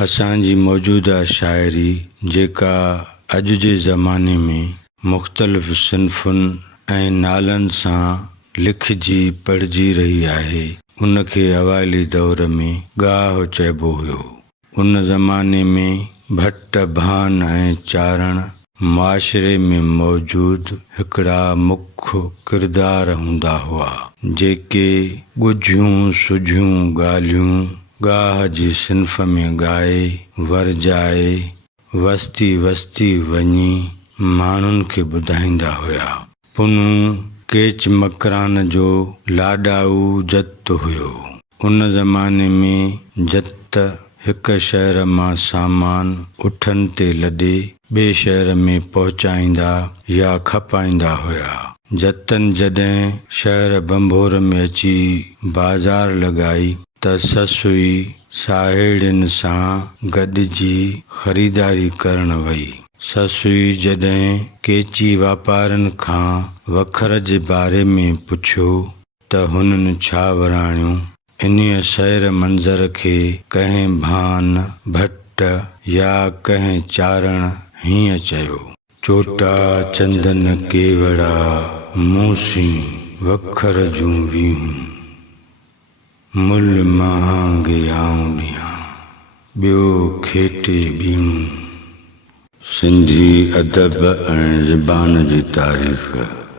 असांजी मौजूदा शाइरी जेका अॼु जे ज़माने में मुख़्तलिफ़ सिन्फ़ुनि ऐं नालनि सां लिखिजी पढ़िजी रही आहे, उनखे अवाइली दौर में गाह चइबो हुयो। उन ज़माने में भट भान ऐं चारण मुआशिरे में मौजूदु हिकिड़ा मुख्य किरदार हूंदा हुआ, जेके ॻुझियूं सुझियूं ॻाल्हियूं गाह जी सिन्फ़ में ॻाए वरजाए वस्ती वस्ती वञी माण्हुनि खे ॿुधाईंदा हुया। पुनूं केच मकरान जो लाॾाऊ जत हुयो। उन ज़माने में जत हिक शहर मां सामान उठनि ते लॾे ॿिए शहर में पहुचाईंदा या खपाईंदा हुया। जतन जॾहिं शहर बंभोर में अची बाज़ार लॻाई त ससुई साहेड़ियुनि सां गॾिजी ख़रीदारी करण वई। ससुई जॾहिं केची वापारनि खां वखर जे बारे में पुछियो त हुननि छा वराणियो, इन्हीअ सैर मंज़र खे कंहिं भान भट या कंहिं चारण हीअं चयो: चोटा चंदन केवड़ा मूसी वखर जूं वीहूं, मुल महांगे आऊं ॾियां ॿियो खेटे ॿीणूं। सिंधी अदब ऐं ज़बान जी तारीख़।